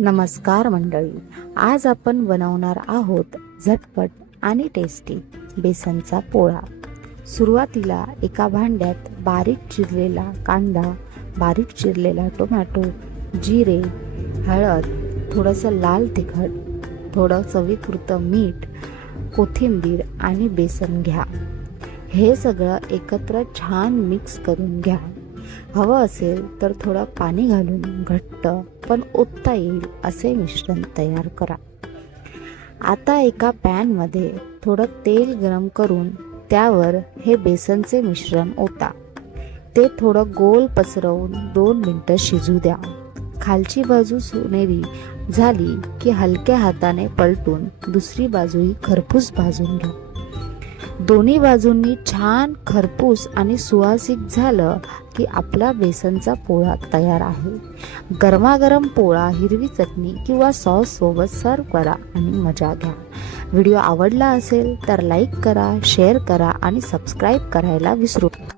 नमस्कार मंडळी आज आपण बनवणार आहोत झटपट आणि टेस्टी बेसनचा पोळा. सुरुवातीला एका भांड्यात बारीक चिरलेला कांदा बारीक चिरलेला टोमॅटो जिरे हळद थोडंसं लाल तिखट थोडं चवीपुरतं मीठ कोथिंबीर आणि बेसन घ्या. हे सगळं एकत्र छान मिक्स करून घ्या. हवं असेल तर थोडं पाणी घालून घट्ट पण ओतता येईल असे मिश्रण तयार करा. आता एका पॅनमध्ये थोडं तेल गरम करून त्यावर हे बेसनचे मिश्रण ओता. ते थोडं गोल पसरवून दोन मिनटं शिजू द्या. खालची बाजू सोनेरी झाली की हलक्या हाताने पलटून दुसरी बाजूही खरपूस भाजून घ्या. दोन्ही बाजूंनी छान खरपूस आणि सुवासिक झालं की आपला बेसनचा पोळा तयार आहे. गरमागरम पोळा हिरवी चटणी किंवा सॉस सोबत सर्व करा आणि मजा घ्या. व्हिडिओ आवडला असेल तर लाईक करा शेअर करा आणि सबस्क्राईब करायला विसरू नका.